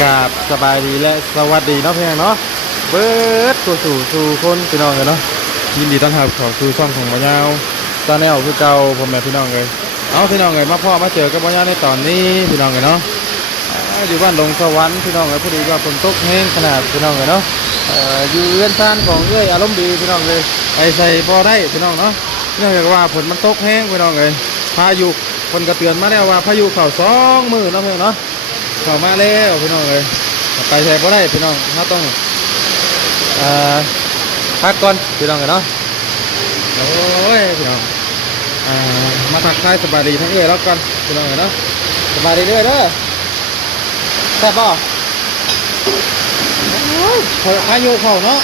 กราบสบายดีและสวัสดีเนาะเพียงเนาะเบิร์ดสู่สู่สู่คนพี่น้องเลยเนาะยินดีต้อนรับเข้าสู่ช่องของบ่ยาวตอนแนวคือเก่าผมแม่พี่น้องเลยเอาพี่น้องเลยมาพ่อมาเจอกับบ่ยาวในตอนนี้พี่น้องเลยเนาะอยู่บ้านดงสวรรค์พี่น้องเลยพอดีว่าฝนตกแห้งขนาดพี่น้องเลยเนาะอยู่เรือนซ่านของเอ้ยอารมณ์ดีพี่น้องเลยไอใส่พอได้พี่น้องเนาะเนื่องจากว่าฝนมันตกแห้งพี่น้องเลยพายุคนกระเตือนมาแล้วว่าพายุเข่าสองมือเนาะเพื่อนเนาะ เข้ามาแล้วพี่น้องเลยไปใช้บ่ได้พี่น้องเราต้องเอ่อพักก่อนพี่น้องกันเนาะโอ้ยพี่น้องอ่ามาทักทายสบายดีทั้งเอ้ยแล้วก่อนพี่น้องกันเนาะสบายดีเด้อเด้อแซ่บป่ะโอ้ยเผยพายุเข้าเนาะ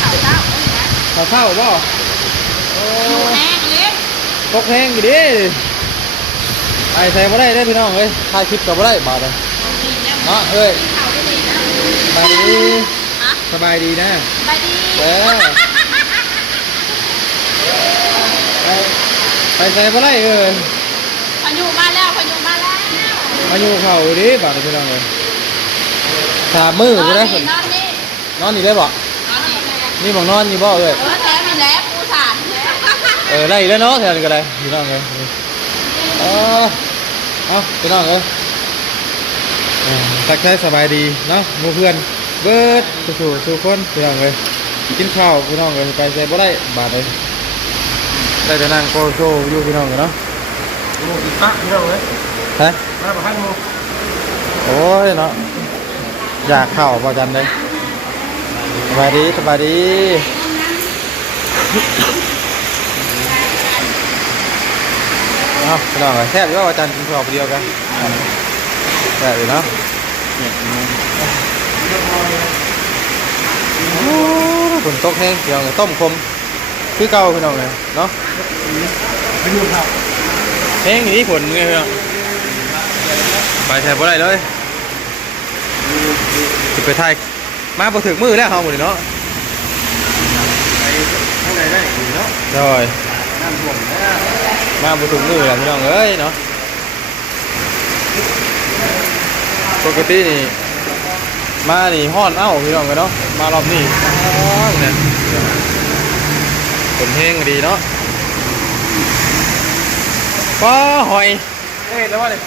เขาเจ้าเข้าเข้าป่ะโอ้อยู่แห้งเลยตกแห้งอยู่ดิ ไปใช้บ่ได้เด้อพี่น้องเอ้ยถ่ายคลิปกับบ่ได้บาดเลยดีแล้วเนาะเอ้ยเขาได้ดีนะสบายดีฮะสบายดีนะไปดีเออไปไปใส่บ่ได้เออพายุมาแล้วพายุมาแล้วมาอยู่เขาดิบาดนี้พี่น้องเลยสามมือนอนกูนะนี่นอนนี่นอนนี่ได้บ่นอนนี่นี่บอกนอนนี่บ่เอ้ยเออแท้มีแล้วปูสานแล้วเออได้อีกแล้วเนาะแทนก็ได้พี่น้องเลย เออเอาพี่น้องเลยเออทักทายสบายดีเนาะหมู่เพื่อนเบิดสู่สู่คนพี่น้องเลยกินข้าวพี่น้องเลยไปใส่บ่ได้บาดเลยได้แต่นั่งโกโซอยู่พี่น้องเลยเนาะโมอีกปะพี่น้องเลยฮะมาบอกให้โมโอ้ยเนาะอยากเข้าพอจันเลยสบายดีสบายดี เอาพี่น้องเลยแซ่บอยู่ว่าอาจารย์กินข้าวคนเดียวกันแซ่บอยู่เนาะโอ้ฝนตกแห้งพี่น้องเลยต้มคมคือเก่าพี่น้องเลยเนาะเป็นยูครับแห้งอย่างนี้ฝนไงพี่น้องไปแทบบ่ได้เลยจะไปถ่ายมาบ่ถึงมือแล้วเฮาหมดเลยเนาะไปข้างในได้อยู่เนาะโดย น้ำท่วมแล้วมาบ่ถึงมือแล้วพี่น้องเอ้ยเนาะปกตินี่มานี่ฮ้อนเอ้าพี่น้องกันเนาะมารอบนี้อ้าวเนี่ยฝนแห้งดีเนาะป้าหอยเอ้ยแล้วว่าเลย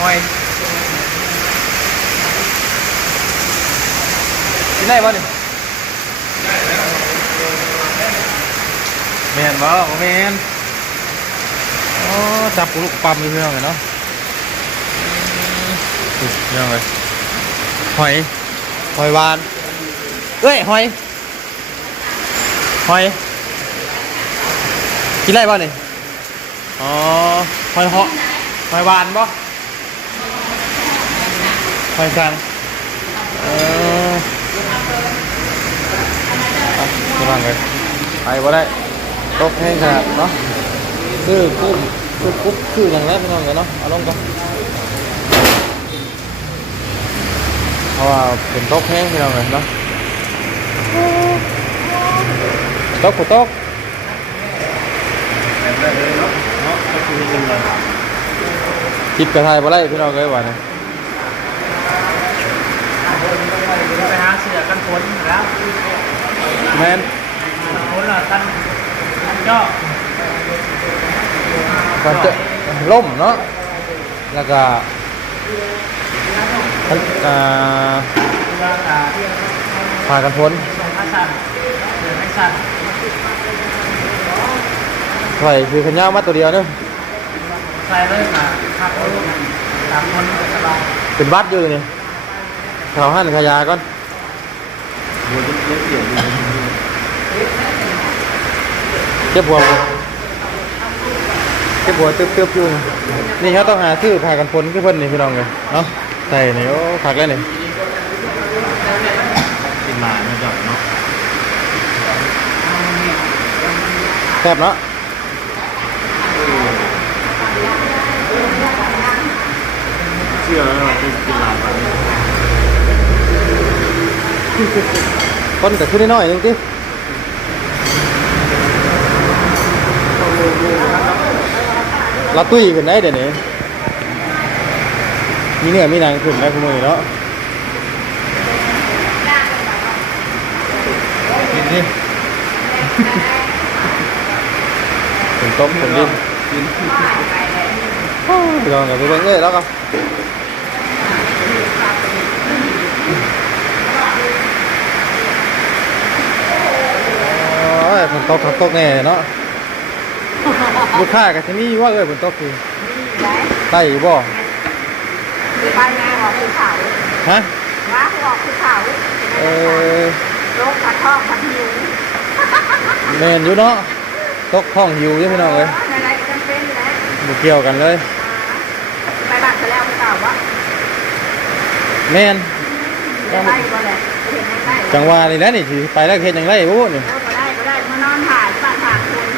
หอยกินได้ป่ะนี่แมนบ่แมนอ๋อจับปลูกปั๊มอยู่พี่องกันเนาะอืมพี่องเลยหอย หอยวานเอ้ยหอย หอย กินได้ป่ะนี่อ๋อ หอยเหาะหอยวานป่หอยสังเออเอาพี่น้องเลยไปบ่ได้ ตกแห้งขนาดเนาะซื้อกุ้งซื้อกุ๊บซื้ออย่างไรกพี่น้องเลยเนาะเอาลงกันเพราะว่าเป็นต๊ะแห้งที่เราเลยเนาะโต๊ะกูโต๊ะได้เลยเนาะเนาะก็คือเป็นไงคิดกระทายบ่ได้พี่น้องเลยว่าเนี่ยไปหาเสือกันฝนแล้วแมนฝนละกัน ก็ก่อนจะล่มเนาะแล้วก็อ่าว่าอ่าพากันพ้นส่งข้าสั่นเสือไม่สั่นถอยคือขันยาวมาตัวเดียวเนึงใครเริ่มมาขับรถตามคนสบายเป็นบัดอยู่นี่เขาหั่นขยาก่อน ก็บหัวเจ็บหัวตึบๆอยู่นี่เขาต้องหาซื้อพากันพ้นคือเพิ่นนี่พี่น้องเลยเนาะใส่นี่โอ้คักเลยนี่กินมาไม่จบเนาะแซ่บเนาะเชื่อแล้วเรากินกินลายวันคนแต่ขึ้นน้อยนึงติ เราตุ้ยขึ้นได้เดี๋ยวนี้มีเนื้อมีหนังขึ้นได้คุณมือเนาะกินดิถึงต้มถึงดินกินลองกับเบิ่งเลยแล้วก็ฝนตกฝนตกแน่เนาะ ลูกค้าก็จะมีว่าเอ้ยฝนตกคือได้ใต้อยู่บ่คือไปแม่ออกภูเขาฮะว่าออกภูเขาเออโรคพัดท้องพัดหิวแมนอยู่เนาะตกท้องหิวอยู่พี่น้องเลยอะไรจำเป็นแล้วบ่เกี่ยวกันเลย ไปบัตรไปแล้วภูเขาวะแมนได้ไปก็แหละเห็นยังได้จังหวะนี่แหละนี่สิไปแล้วเฮ็ดจังไดโอ้นี่ก็ได้ก็ได้มานอนถ่ายบ้านถ่ายคน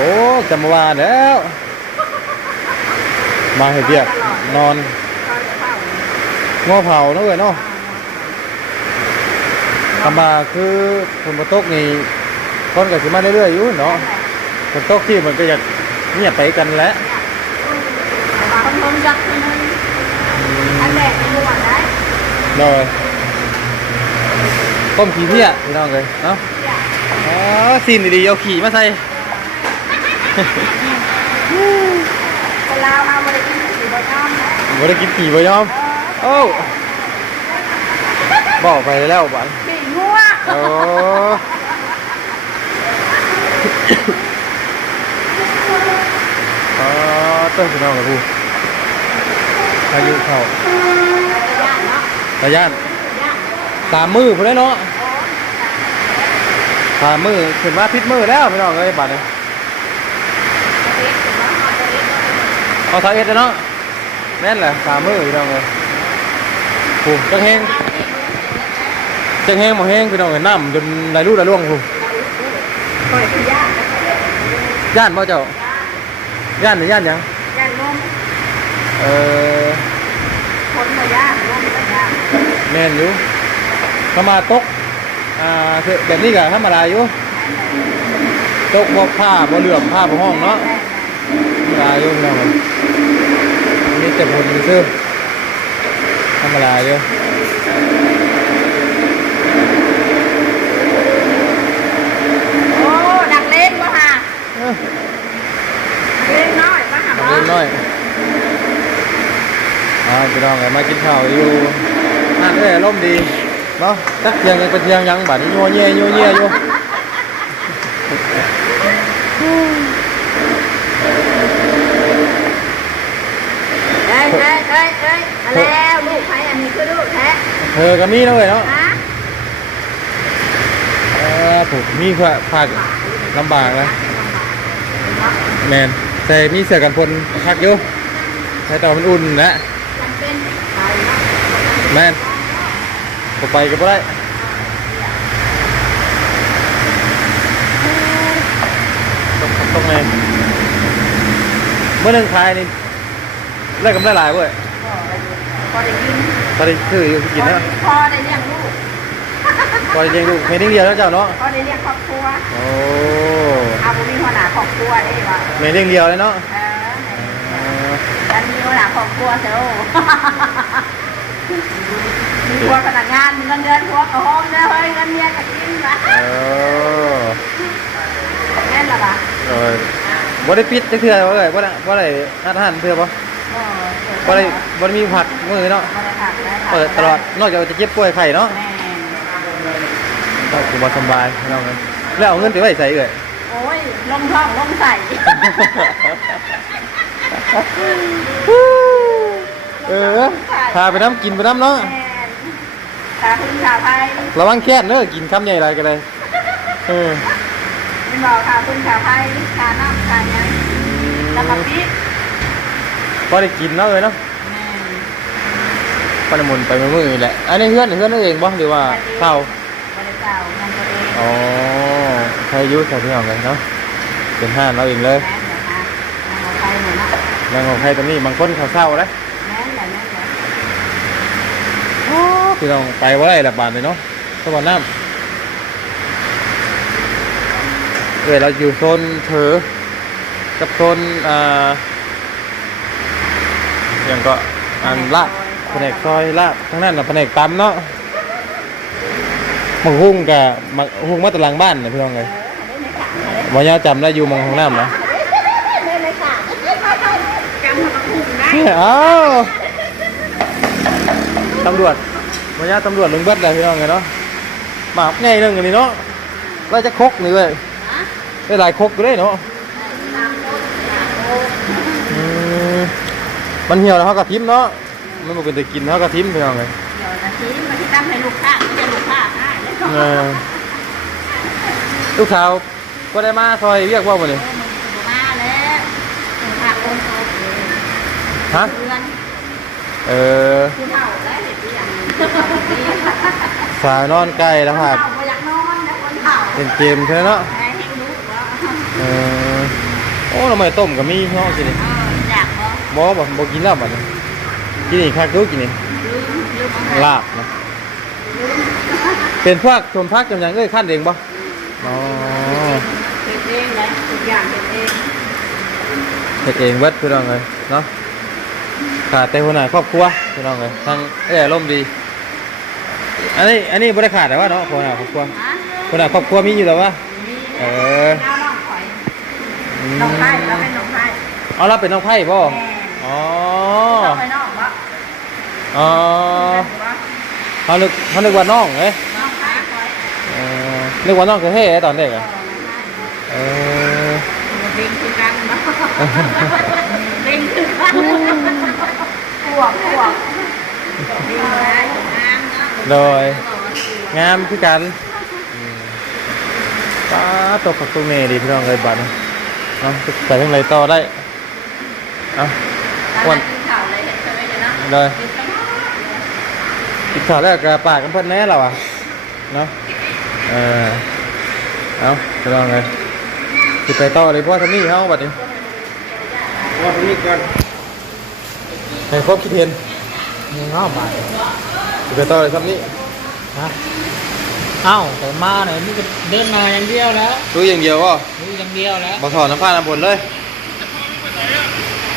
โอ้จำวาแล้ว มาเฮ็ดเวียกนอนง้อเผาเนาะเอ้ยเนาะธรรมาคือฝนบ่ตกนี่คนก็สิมาเรื่อยๆอยู่เนาะฝนตกที่มันก็อยากเงียบไปกันแล้วมาคนคนจักคนนึงอันแดดใหมวดได้เลยต้มขี้เพี้ยพี่น้องเลยเนาะอ๋อซีนดีๆเอาขี่มาใส่ คนลาวมาบริกินสีบะย่อมนะบ่ได้กินขี่บ่ยอมโอ้บอกไปแล้วบัดสีงัวโอ้อ๋อต้นพี่น้องกับผู้อายุเข้าย่านเนาะระยานย่านสามมือพุ่นแล้วเนาะสามมือขึ้นมาพิษมือแล้วพี่น้องเอ้ยบัดนี้เล็กถึงว่ามาจะเล็ก เอาสาเอ็ดแล้วเนาะแม่นแหละสามมือพี่น้องเอ้ยผู้จังเฮงจังเฮงบ่เฮงพี่น้องเอ้ยน้ำจนได้รู้ได้ล่วงผู้ปล่อยคือย่านย่านบ่เจ้าย่านหรือย่านหยังย่านนมเออคนมาย่านนมมาย่านแม่นอยู่เข้ามาตกอ่าคือแบบนี้ก็ธรรมดาอยู่ตกบ่ผ้าบ่เหลื่อมผ้าบ่ห้องเนาะ ธรรมดาอยู่พี่น้องเอ้ยอันนี่แต่ผลซื่อธรรมดาอยู่โอ้ ดักเล่นวะฮะเอ้อเล่นน้อยมาหาทำเล่นน้อยอ่าพี่น้องเอ้ยมากินข้าวอยู่นั่นเอ้ยอารมณ์ดีเนาะจักเที่ยงยังเป็นเที่ยงยังบัดนี้ยัวเยี่ยยัวเยี่ยอยู่ เอ้ยเอ้ยเอ้ยเอ้ยมาแล้วลูกใครอันนี้คือลูกแท้เธอก็มีเนาะเว้ยเนาะฮะเออผูกมีเพื่อพากลำบากนะแมนแต่มีเสื้อกันฝนพักอยู่ใช้ต่อมันอุ่นนะจำเป็นไปเนาะแมนก็ไปก็บ่ได้ตกตกไงเมื่อหนึ่งขายนี่ได้กำไรหลายเว้ย พอได้ยินตอนนี้คืออยู่กินแล้วพอได้เลี้ยงลูกตอนนี้เลี้ยงลูกเมนิ่งเดียวแล้วเจ้าเนาะพอได้เลี้ยงครอบครัวโอ้เอาบุมีหัวหน้าครอบครัวได้ป่ะเมนิ่งเดียวเลยเนาะเออเออฉันมีหัวหน้าครอบครัวเจ้ามีครัวพนักงานมีเงินเดือนครัวกับห้องเด้อเฮ้ยเงินเมียกับกินนะเออแน่นละป่ะเออบ่ได้ปิดจักเทื่อบ่เอ้ยบ่ได้บ่ได้อาหารเทื่อบ่ บ่ได้บ่ได้มีผักมื้อเนาะบ่ได้ผักได้ผักเปิดตลอดนอกจากจะเจ็บป่วยไข้เนาะแม่ก็กูบ่สำบายเนาะแล้วเอาเงินไปไว้ใส่เอ้ยโอ้ยลงท้องลงใส่เออพาไปน้ำกินไปน้ำเนาะแม่ตาคุณชาวไทยระวังแค้นเด้อกินคำใหญ่หลายก็ได้เออเป็นบอกค่ะคุณชาวไทยชาน้ำชายังแล้วก็ พริกบ่ได้กินเนาะเอ้ยเนาะแม่ปานหมุนไปมื้อๆนี่แหละ อันนี้เฮือนเฮือนเอาเองบ่หรือว่าเช่าบริเจ้าเงินตัวเองอ๋อใครอยุ่แถวที่ห้องเลยเนาะเป็นห้านเราเองเลยแม่นเหรอคะนางเอาไทยเหมือนนะนางของใครตัวนี้บางคนเขาเศร้าเลยแม่นแหละแม่นแหละพี่น้องไปว่าไรละบาทเลยเนาะสวรรค์น้ำเอยเราอยู่โซนเถอกับโซนอ่าอ ย่างก็อันลาบแผนกซอยลาบทั้งนั้นน่ะแผนกตำเนาะหมักหุ้งกับหมักหุ้งมาแตหลังบ้านน่ะพี่น้องเลยบ่ยาวจำได้อยู่หมองห้องน้ำนะเลยเลยค่ะจำมาคุ้มได้เอ้าวตำรวจบ่ยาวตำรวจลงเบิดเลยพี่น้องเลยเนาะหมากไงเรื่องอันนี้เนาะเราจะคกนี่เว้ยได้หลายคกก็ได้เนาะอืม มันเหี่ยวแล้วเขากระทิมเนาะมันบ่เป็นแต่กินเขากระทิมพี่น้องเลยเดี๋ยวนาทีมาที่ตั้งให้ลูกค้าไม่ใช่ลูกค้าให้แล้วก็เออลูกสาวก็ได้มาซอยเรียกว่าบ่นี่มาแล้วเป็นผักคนโตฮะเพื่อนเออผู้เฒ่าได้เห็นหรือยังสาวนอนใกล้แล้วครับเฒ่าบ่อยากนอนนะคนเฒ่าเป็นเกมใช่เนาะ แม่ให้รู้ว่าเออโอ้เราไม่ต้มกับมีเนาะสินี่เอ ออยากบ่บ่บ่บ่กินแล้วบัดนี้กินนี่คักดูกินนี่ลืมลืมเอาลาบนะเป็นพวกชมพักจำหยังเอ้ยขั้นเองบ่อ๋อเฮ็ดเองเลยทุกอย่างเฮ็ดเองเฮ็ดเองเบิดพี่น้องเลยเนาะขาดแต่หัวหน้าครอบครัวพี่น้องเลยทั้งเอ้ยอารมณ์ดีอันนี้อันนี้บ่ได้ขาดแต่ว่าเนาะหัวหน้าครอบครัวฮะหัวหน้าครอบครัวมีอยู่แล้ววะมีเอเด้อน้องข่อยอืมน้องไผ่แล้วเป็นน้องไผ่เอาเราเป็นน้องไผ่บ่ อ๋ออ๋อเขานึกเขานึกว่าน้องเอ้ยนองไผ่ข่อยเออนึกว่าน้องคือเฮ้ตอนเด็กอะเออเล่นคือกันเนาะเล่นคือกันปวกวกดีนะงามเนาะโดยงามคือกันอืมป้าตกผักตุ้เมดีพี่น้องเลยบัดนี้เนาะใส่ทั้งไรต่อได้เอาวันกินข้าวเลยเห็น เนาะเลยกินข้าวกินข้าวแล้วกระปากกันเพิ่นแน่เราอะเนาะเออเอาพี่น้องเลยสิไปต่อเลยเพราะว่าทำนี่เฮาบัดนี้ว่าทำนี่กันให้ครบคิดเห็นมีง้อบาทสิไปต่อเลยครับนี่ฮะเอ้าแต่มาเนี่ยนี่ก็เดินมาอย่างเดียวแล้วรู้อย่างเดียวว่ารู้อย่างเดียวแล้วบ่ถอนน้ำผ้าน้ำฝนเลย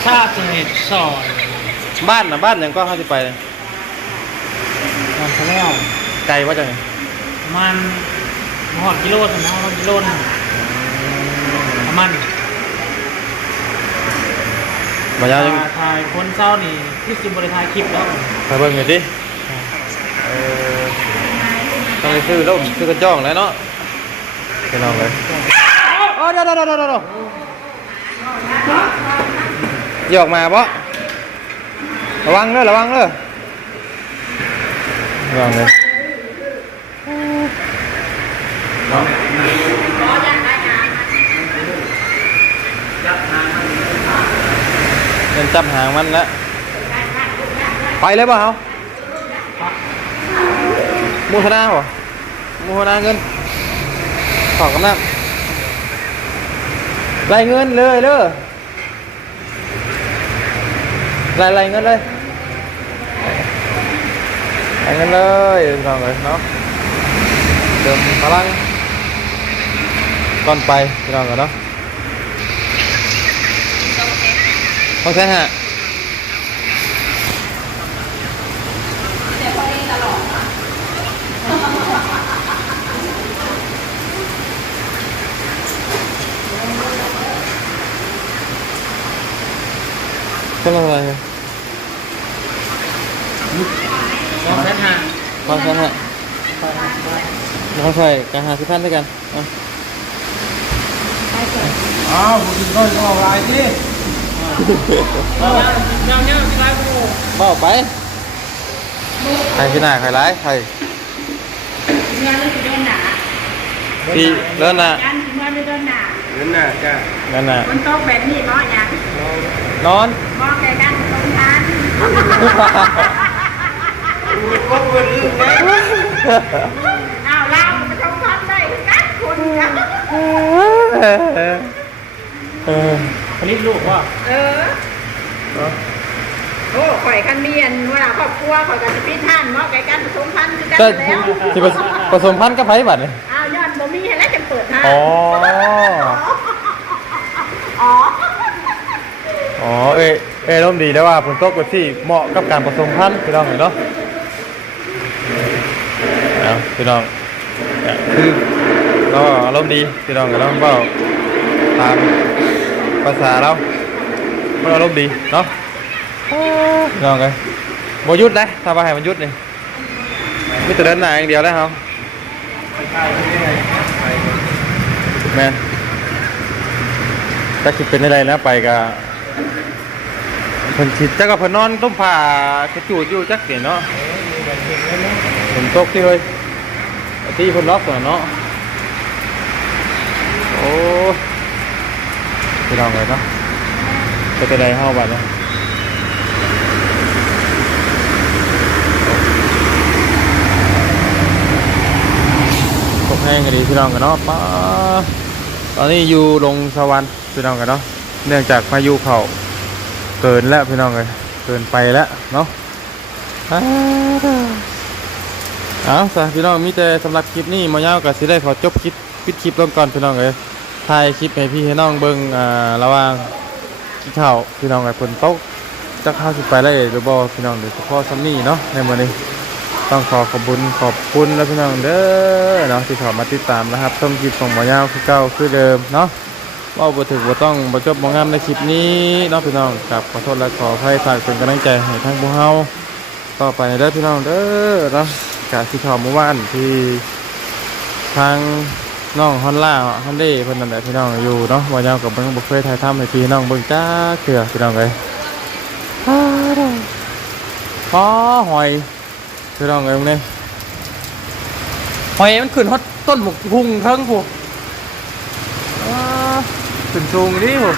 ชาติเหตุสอน บ้านนะบ้านยังก็ห้าสิไปเลยมันทะเลาะไกลว่าจังไงมันหอดกิโลนึงนะหอดกิโลนึงประมันมายาวยังถ่ายคนเศร้านี่ที่จิมบริถ่ายคลิปแล้วไปเบิ่งหน่อยสิเออต้องไปซื้อร่มซื้อกระจ้องแล้วเนาะไปลองเลยโอ้เดี๋ยวเดี๋ยวเดี๋ยวเดี๋ยวหยอกมาปะ ระวังเด้อระวังเด้อระวังเลยเนาะเงินจับหางมันล้วไปเลยป่ะเฮามูทนาเหรอมูทนาเงินขอกำลังไล่เงินเลยเด้อไล่ไล่เงินเลย ไล่เงินเลยลองเลยเนาะเติมพลังก่อนไปลองกันเนาะเขาใช่ฮะ เป็นอะไร สองแสนห้า ความใช่ฮะ เราใส่การหาสิพันด้วยกันเอาอ้าวผมกินก้อนก็ลายที่เจ้าเนี่ยที่ร้านกูบอกไปใครที่หน้าใครร้ายใครเงินไม่โดนหนาพี่เลิศน่ะการเงินไม่โดนหนาเลิศน่ะจ้ะนั่นน่ะมันโต๊ะแบบนี้เนาะยังนอนมองแกกันตรงทานก็เพื่อนลืมไงอ้าวเราไปชมพันได้กันคุณกัน เออผลิตลูกว่าเออโอ้ข่อยคันเมียนเวลาครอบครัวข่อยกันพิท่านเนาะแกกันผสมพันธุ์คือกันก็แล้วที่ผสผสมพันธุ์กับไผ่บัตรเนี่ยอ้าวย้อนบ่มีให้แล้วจะเปิดห้างอ๋อ อ๋ออ๋อ เอ้ยเอ้ยร่มดีแล้วว่าฝนตกแบบที่เหมาะกับการผสมพันธุ์พี่น้องเห็นเนาะเอาพี่น้องคือ เราอารมณ์ดีพี่น้องกับเราเบ้าตามภาษาเราเราอารมณ์ดีเนาะพี่น้องเลยบ่หยุดเลยถ้าว่าให้มันยุดนี่มีแต่เดินหน้าอย่างเดียวแล้วครับแม่นถ้าคิดเป็นอะไรแล้วไปก็เพิ่นคิดจักกับเพิ่นนอนต้มผ้ากระจูดอยู่จักนี่เนาะฝนตกที่เฮ้ยที่เพิ่นล็อกตัวเนาะ อ้พี่น้องเลยเนาะจะไปได้เฮาบัดเนาะตกแห้งกันดีพี่น้องกันเนาะป้าตอนนี้อยู่ลงสวรรค์พี่น้องกันเนาะเนื่องจากพายุเขาเกินแล้วพี่น้องเลยเกินไปแล้วเนาะอ้าวเอาสะพี่น้องมีแต่สำหรับคลิปนี้มอยาวกับสิได้ขอจบคลิปปิดคลิปลงก่อนพี่น้องเลย ถ่ายคลิปให้พี่ให้น้องเบิ่งอ่าระหว่างกินข้าวพี่น้องเลยฝนตกจะข้าวสิไปได้หรือบ่พี่น้องโดยเฉพาะซัมนี่เนาะในมื้อนี้ต้องขอขอบคุณขอบคุณแล้วพี่น้องเด้อเนาะที่เข้ามาติดตามนะครับต้มคลิปของหมอยาวคือเก่าคือเดิมเนาะเว่าบ่ถึกบ่ต้องบ่จบบ่งามในคลิปนี้เนาะพี่น้องกับขอโทษและขออภัยฝากเป็นกำลังใจให้ทั้งพวกเฮาต่อไปเด้อพี่น้องเด้อเนาะกะสิเข้าเมื่อวานที่ทาง น้องฮอนล่าฮอนเด้เพิ่นนั่นแหละพี่น้องอยู่เนาะบ่ยาวกับเบิ่งบ่เคยถ่ายทำให้พี่น้องเบิ่งจ้าเถื่อพี่น้องเอ้ยอ้าวอ๋อหอยพี่น้องเอ้ยมึงนี่หอยมันขึ้นฮอดต้นหมกพุ่งเทิงพุอ่าขึ้นสูงดิผม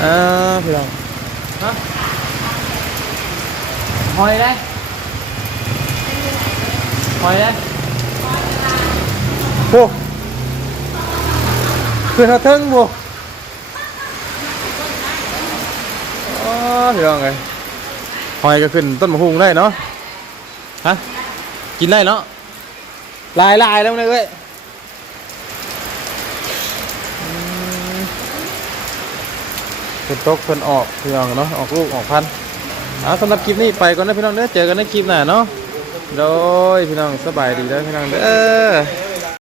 เออพี่น้องฮะหอยได้หอยได้ โอ้ขึ้นเขาเทิงบุอ๋อพี่น้องไงหอยก็ขึ้นต้นมะฮุงได้เนาะฮะกินได้เนาะลายลายแล้วเนี่ยเว้ยเพิ่นตกเพิ่นออกพี่น้องเนาะออกลูกออกพันธุ์เอาสำหรับคลิปนี้ไปก่อนนะพี่น้องเด้อเจอกันในคลิปหน้าเนาะโดยพี่น้องสบายดีเด้อพี่น้องเด้อ